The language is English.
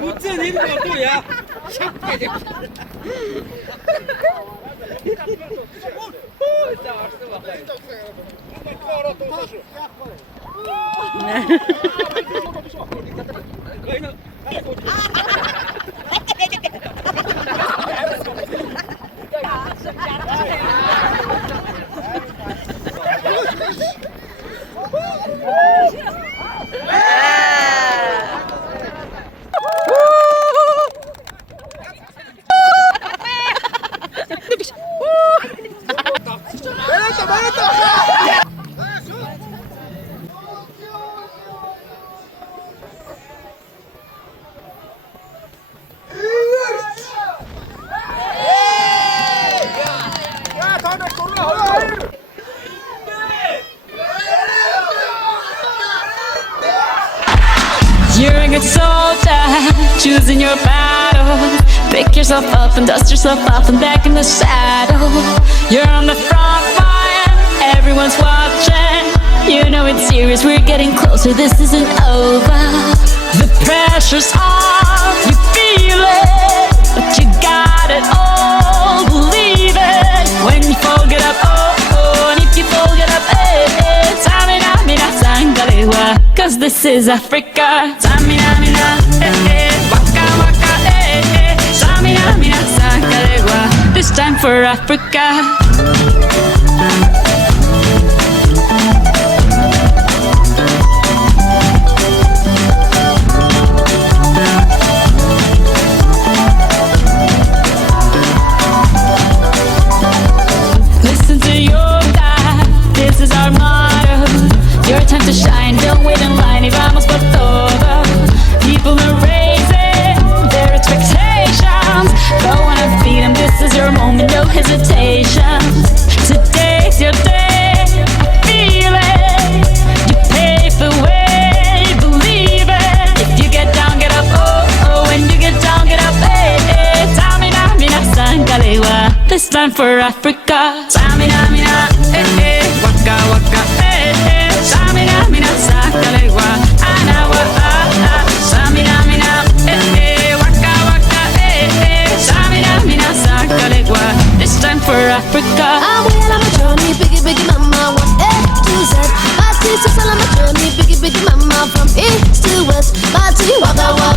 Mutsuz değil mi bu ya? Şapkaydı. You're a good soldier, choosing your battle. Pick yourself up and dust yourself off and back in the saddle. You're on the front line, everyone's watching. You know it's serious, we're getting closer, this isn't over. The pressure's on, you feel it, but you got it all, believe it. When you fold it up, oh, oh, and if you fold it up, eh, eh, tamina, mina, sangalewa. Cause this is Africa. Tamina, mina, eh, eh, waka, waka, eh, eh, tamina, mina, sangalewa. This time for Africa. Listen to your God, this is our motto. Your time to shine, don't wait in line, y vamos por todo. People are raising their expectations. Go on and feed them, this is your moment, no hesitation. Today's your day, feel it. You pave the way, believe it. If you get down, get up, oh, oh. When you get down, get up, eh, eh. Tamina, mina, sangalewa. This time for Africa. Tamina, mina, eh, eh. Waka, waka, eh, eh. Tamina, mina, sangalewa. Anawa, ah, ah. Tamina, mina, eh, eh. Waka, waka, eh, eh. Tamina, mina, sangalewa. This time for Africa. I went on a journey, biggie, biggie, mama, one A to Z. My teacher's on a journey, biggie, biggie, mama, from east to west. My tea, waka, waka.